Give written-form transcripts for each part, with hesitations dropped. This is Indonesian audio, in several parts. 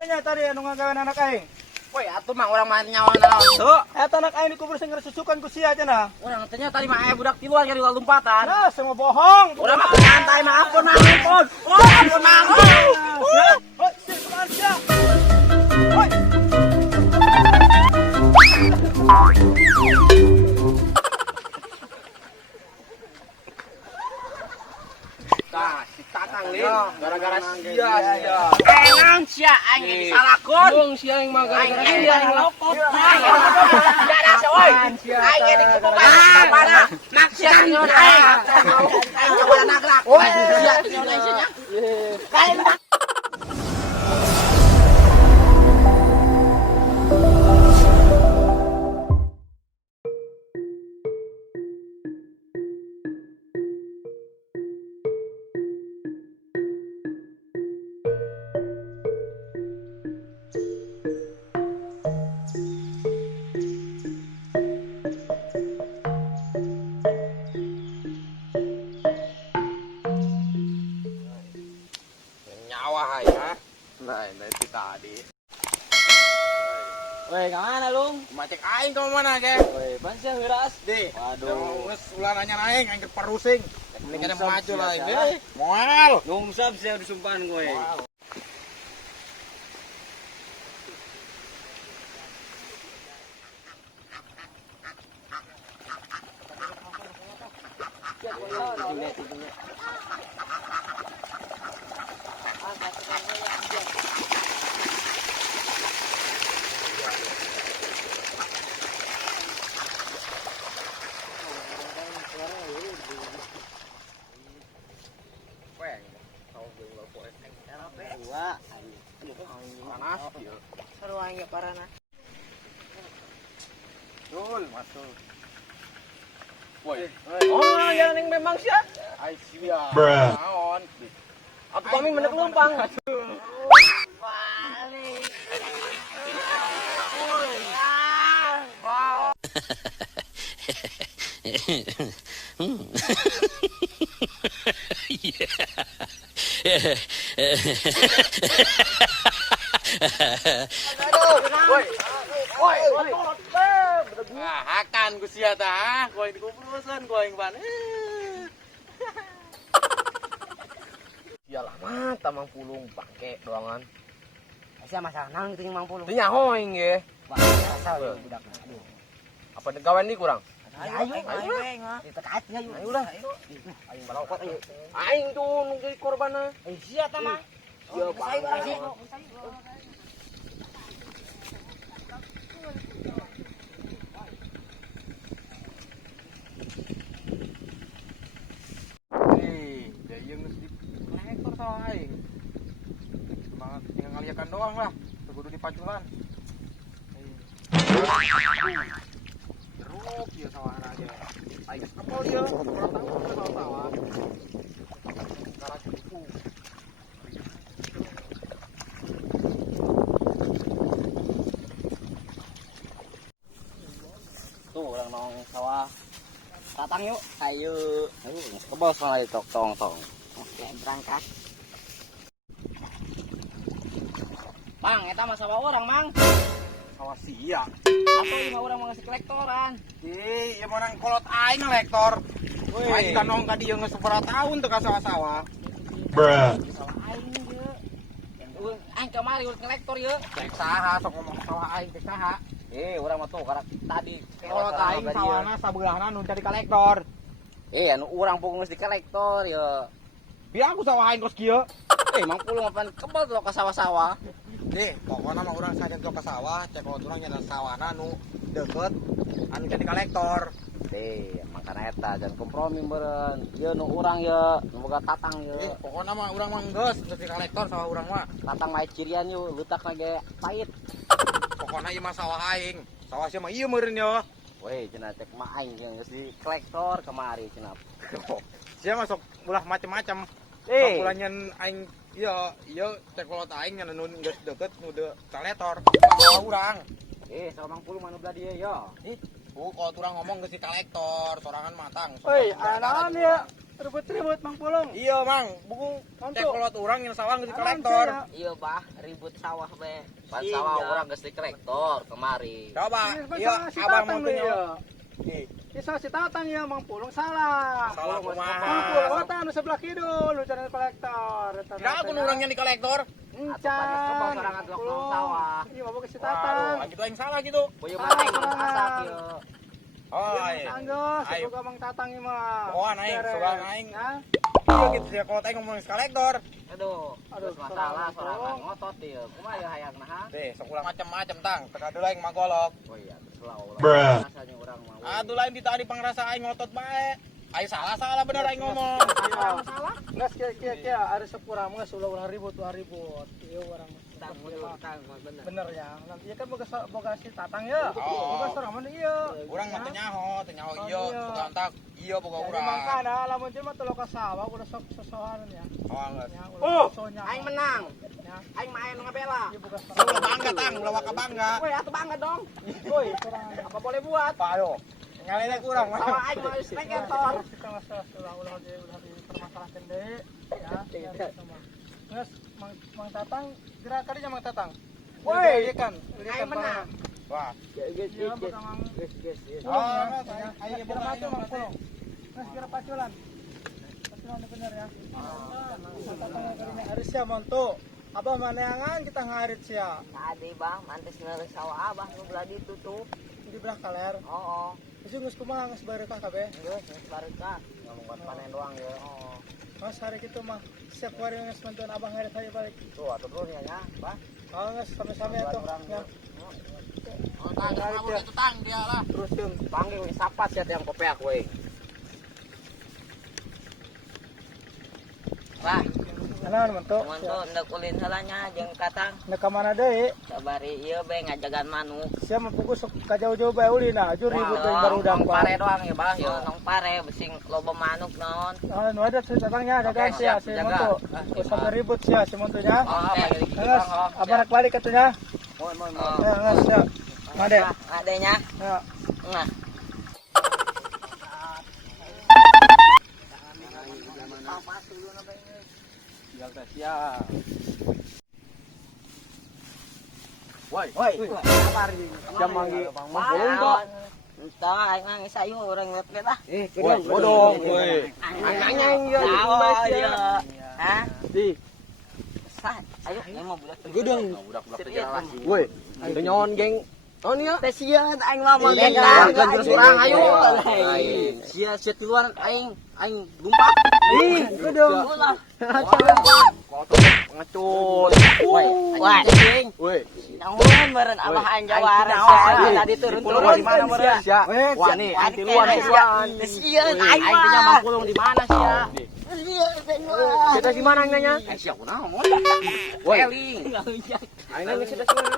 Nya tadi anu ngagawean anak aing. Woi, atuh mah urang mah nyawa naon. Tuh, Eta anak aing dikubur sing susukan ku sia cenah. urang tanya tadi mah aya budak tiluan kali lompatan. Nah, semua bohong. Urang mah santai mah ampun mah ampun. Oh, ampun mah ampun. Hoi, sia kumaha sia. Hoi. Tah, si Tatang Lin gara-gara sia. Enang sia aing geus disalahkeun. Bung sia aing mah gara-gara sia aing lokot. Gara sia euy. Aing ge dikukukan sabana. Maksiat nyon aing. Aing coba nagrak. Sia nyon aing sia. Kain nyawa hai ha. Nah, itu tadi. Weh, ka mana Lung? Macek aing ka mana ge? Weh, ban sia heuras. Di. Waduh. Geus ulah nanya aing keur parusing. Ini kan Nungsab maju lah sia, ini. sia. Moal. Nungsab sia disumpahan gue. Panas ieu. Seru aing parana. Dul, masuk. Woi. Oh, yang ning memang sia. Ai sia. Bruh. Naon? Atuh kami mendek lumpang. Wah, akan ku sia tah. Ku aing dikupurusan ku aing ban. Sia lah mah tamang pulung pake doangan. Asa masalah naon gitu Mang Puluh. Teu nyaho aing ge. Wah, asa we budakna. Aduh. Apa gawean di kurang? Ayo aing mah. Ditekat ayo. Ayo lah. Aing balokot ayo. Aing tuh nu jadi korbanna. Sia tah mah. Sia banget. Dia yang geus dikonektor sama aing. Cuma tinggal ngaliakan doang lah. Teu kudu dipaculan. Jeruk ieu sawahan aja. Aing geus kepol ieu. Kurang tahu ke sawah-sawah. Cara cupu. Tuh urang nong sawah. Tatang yuk. Ayo. Ayo kebos malah tong. Oke, berangkat. Mang, eta mah sawah orang, Mang. Sawah sia. Atau lima orang mau ngasih kolektoran. Ieu mah nang kolot aing lektor. Aing kanong ka dieu geus sabaraha taun teu ka sawah-sawah. Bruh. Sawah aing ge. Aing kemari urut ngelektor ye. Cek saha sok ngomong sawah aing cek saha. Urang mah tuh karak tadi. Kolot aing sawahna sabeulahna nu jadi kolektor. Anu urang pung geus di kolektor ye. Biar aku sawah aing kos kieu. Mang Puluh ngapain kebal tuh ke sawah-sawah. Nih, pokoknya mah urang sajen ke sawah, cek kolot urang nya sawahna nu deket anu jadi kolektor. Makana eta jangan kompromi meureun. Ieu nu urang ye, nu boga tatang ye. Pokoknya mah urang mah geus jadi kolektor sawah urang mah. Tatang mah cirian yuk, leutak lagi pait. Pokoknya ieu mah sawah aing. Sawah sia mah ieu meureun yo. Weh, cenah cek mah aing geus di kolektor kemari cenah. Sia mah sok ulah macem-macem. Eh. Pulanyan aing ieu cek kolot aing nya nu geus deket nu de kolektor. Sawah urang. Sama Mang Puluh mana belah dia ya. Kalau turang ngomong ke si kolektor, sorangan matang. Woi, naon ya? Ribut-ribut Mang Pulung. Iya, Mang. Buku cek kolot urang yang sawah geus di kolektor. Iya, Bah, ribut sawah be. Pan sawah urang geus di kolektor kemari. Coba. Iya, Iya, abang mau ya. tunjuk. Bisa si Tatang ya Mang Pulung salah. Salah Mang kumaha? Pulung anu sebelah kidul, lu jalan kolektor. Tidak aku urangnya di kolektor. Encan. Sorangan lokal sawah. Iya, bawa ke si Waduh, Tatang. gitu yang salah gitu. Boyo Salah, mana salah. masak ya. Oh, iya. Anggus, Ayo. semoga Mang Tatang ieu mah. Oh, naik, Beres. soal naik. Ya. Iya gitu ya kalau teh ngomongin kolektor. Aduh, Aduh, masalah sorangan sorangan ngotot dia. Kumaha ya hayang nah? Deh, sok ulang macam-macam tang. Teka dulu yang magolok. Oh iya, selau. Bruh. Rasanya urang mah. Aduh lain ditadi pangrasa aing ngotot bae. Aing salah bener aing ngomong. Iya. Nges kia ada sepura mah ulah ribut. Ieu urang Tang bener. bener ya. Nanti ya kan boga si Tatang ya. Oh. Boga sorangan ieu. Urang mah teu nyaho ieu, Iya. suka antak ieu boga Jadi urang. mangkana lamun jelema teu loka sawah udah sok sosohan ya. Oh, enggak. Ya, ulah Oh, sosonya. Aing menang. Ya. Aing main ngabela. Ieu boga Lu sorangan. bangga tang, lu waka bangga. Woi, atuh bangga dong. Woi, sorangan. Apa boleh buat? Aduh. Nyalene kurang. Sama aing mah geus kolektor. Kita masalah ulah dipermasalahkeun deui ya. Nges Mang Tatang gerak kadinya Mang Tatang. Woi. Kan. Aing menang. Wah. Iya, boga Mang. Oh, Ayo kira pacu Mang Pulung. Mas kira paculan. Paculan bener ya. Harus ya monto. Abah maneangan kita ngarit sia. Tadi Bang, mantes neureus sawah Abah nu belah ditu tuh. Di belah kaler. Oh, Geus geus kumaha geus barekah kabeh. geus bareka. Ngomong buat panen doang ya. Oh. Mas hari kitu mah setiap hari geus bantuan Abah ngarit aja balik. Tuh, atuh dulu ya, Bang. Oh geus sami-sami atuh. Ya. Oh, tang, kamu itu tang dia lah. Terusin. Panggil we sapat sia yang kopeak we. Wah, Naon mentu? mantu hendak ulin heulanya jeung Tatang. Na ka mana deui? Sabari ieu be ngajagan manuk. Sia mah pugus sok ka jauh-jauh bae uli nah, jur ribut deui barudak Nong pare doang ya, Bah. Yo nong pare besing loba manuk naon. Nu ada si Tatangnya ada guys ya si jaga. Monto. Sampai ribut sia si Montonya. Oh, panggil iki Nges, Bang. abah nak balik atunya. Mohon. Ya nges ya. Made. Adenya. Ya. Nah. Woi. Kabar ini. Jam manggi. Pulung kok. Entah aing nangis ayo urang lihat lah. Woi, bodong. Woi. Anyang yo. Iya. Hah? Di. Sat. Ayo mau budak. Gudang. Budak-budak jalan. Woi. Itu nyaon geng. Oh nih ya. Teh sieun aing mah Jangan jelas urang ayo. Sia sia keluar aing lumpat. Ih, gudung. Ulah. Ngecut. Woi, anjing. Woi. Naon meureun abah aing jawar sia tadi turun-turun Di mana meureun? sia. Wah nih, anti luan sisuan. Sieun aing Aing teh mah pulung di mana sia? Kita di mana nanya? Sia kunaon? Woi. Eling. Aing nanya sudah sini.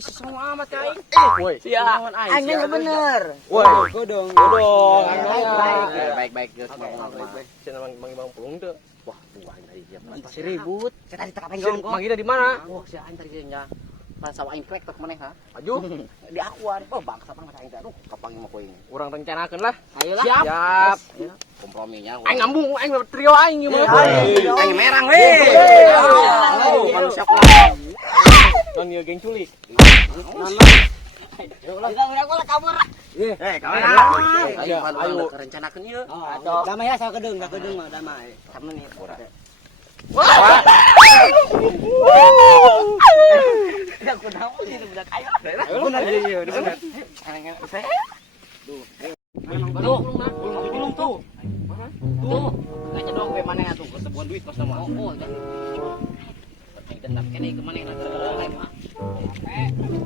Sesama amat aing. Woi. Sia. Aing nanya bener. Woi. Godong. Baik-baik geus Baik-baik. Cenah mang pulung teu. Wah, buah tadi dia. Si ribut. Kita di tengah penggong kok. Manggilna di mana? Oh, si aing tadi nya. Pan sawah aing krek tek maneh ha. Aju. Di akuan. Oh, bangsa pang aing teh. Aduh, kapangi mah koing. Urang rencanakeun lah. Ayolah. Siap. Komprominya. Aing ngambung, aing trio aing ieu mah. Aing merang we. Oh, manusia kuat. Kan ieu geng culik. Udah kabur. Kawan. Ayo rencanakeun ieu. Damai ya sa kedung mah damai. Sama nih. Udah kunaon ini budak ayo. Bener ieu, bener. Tuh, belum tuh. Tuh, kaca dong we maneh atuh kesebuan duit pas nama. Oh, jadi. Penting dendam kene ke maneh na gara-gara mah.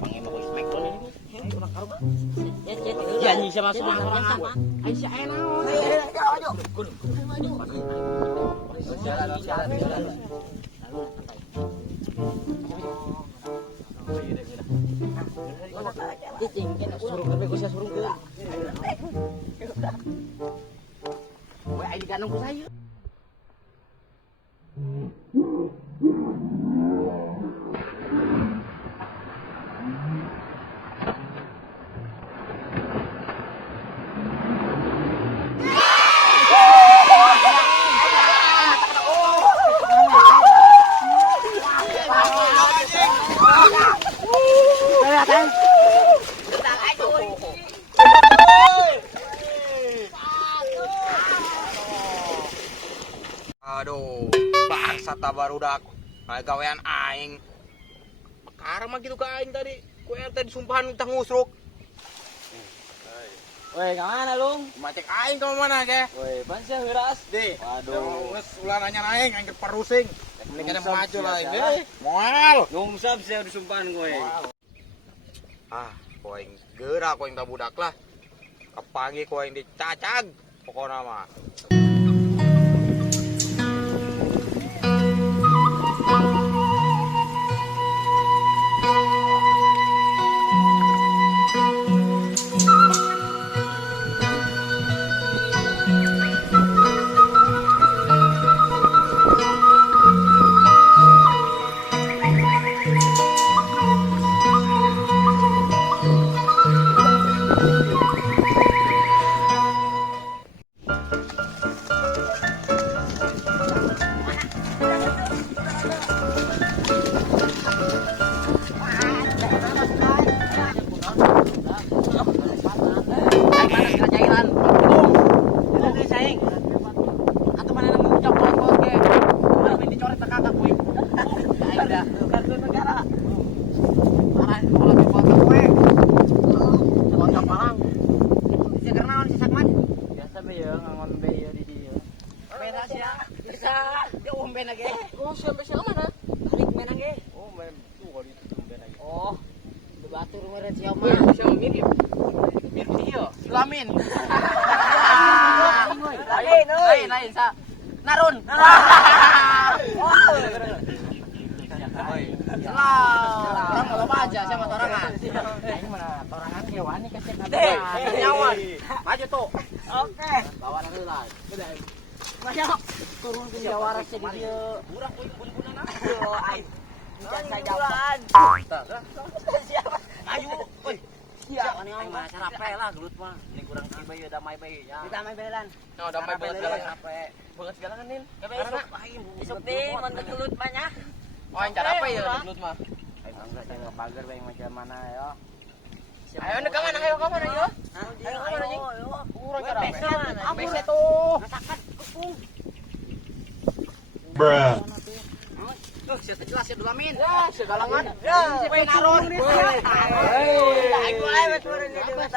Pange mah wis mek dulu ini. Urang karuba. Janji sama semangat. Ai si ayeuna naon? Ayo. Jalan. Suruh ke bego suruh ke. Wah, ini ganong ku saya. Aduh, bangsa tabarudak. Gawean aing. Karang mah gitu ke aing tadi. Ku tadi sumpahan utang ngusruk. Woi, kemana Lung? Macek aing ke mana ke? Woi, pan sih heuras? Di. Waduh. Geus ulah nanya aing ke perusing. Mending ada maju lah aing. Moal. Ngumsap sih disumpahan gue. Ko aing geura ko aing budak lah. Kapangi ko aing dicacag. Pokona mah. Lamin. Lain sa Narun. Orang mau apa aja sama torangan. Aing mana torangan hewan nih kasih kabeh. Nyawan. Maju tuh. Oke. Bawa heula. Masuk. Turun ke jawara di dieu. Urang bun-bunan. Aing. Jangan sajawan. Siapa? Ayo. Euy. Siap nih aing mah sarape lah gelut mah. Ini kurang si bae damai bae nya. Damai baelan. No damai bae sarape. Beungeut segala kan nin. Karena isuk teh mun gelut mah nya. Oh aing sarape ya gelut mah. Aing enggak saya ngapager bae macam mana ya. Ayo ke mana yo? Ayo ke mana anjing? Urang sarape. Bese tuh. Masakan kepung. Bruh. Tuh, saya jelas ya Dulamin. Ya, segalangan. Ya, we naron.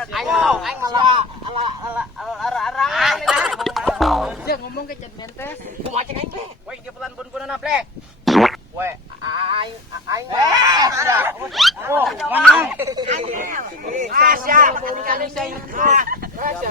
Ayo aing malah ala dia ngomong ke cat mentes. Ku macet aing teh. We dia pelan bun-bunan ble. We aing. Oh, mana? Asya. Kali saya. Asya.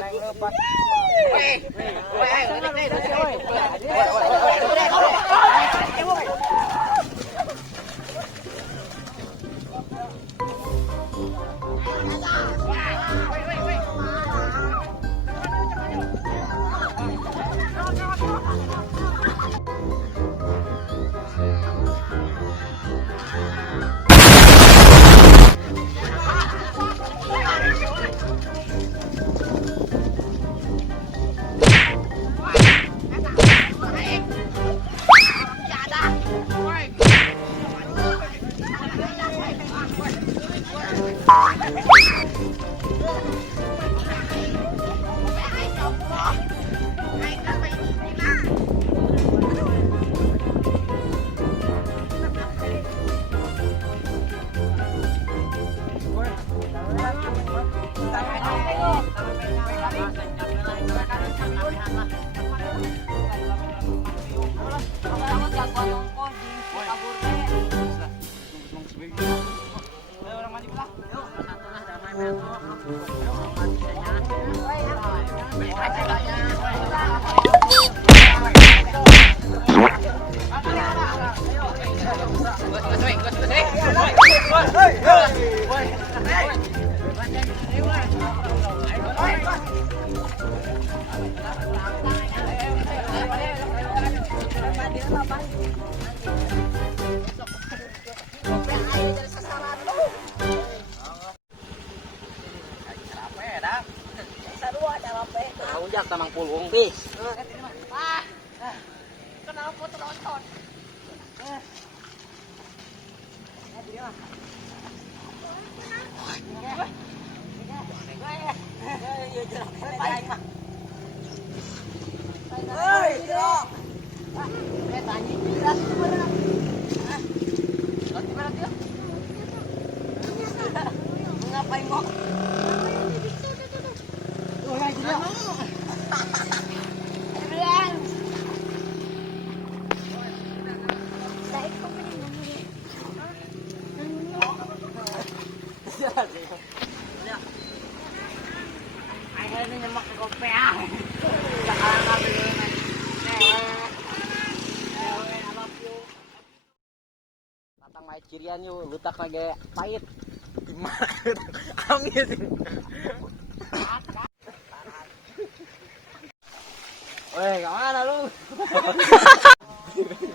Ujak tamang pulung bis. Kenapa foto nonton? Akhirnya nyemak ke kopi ah. Sekarang ngambil tatang main cirian yuk, lutak lagi pahit. Amis. Weh, kemana lu?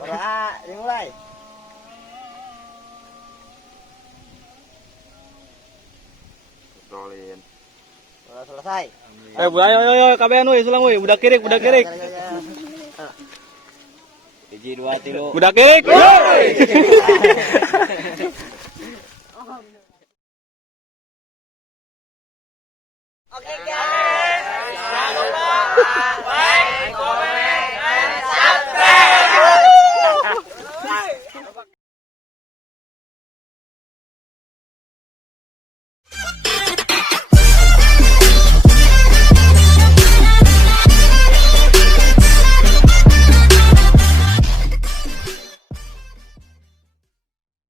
Ora, dimulai. Rolin. Udah selesai. Ayo kabehan we, sulang we, budak kirik. Hiji 2 3. Budak kirik. Oke guys. Jangan lupa like,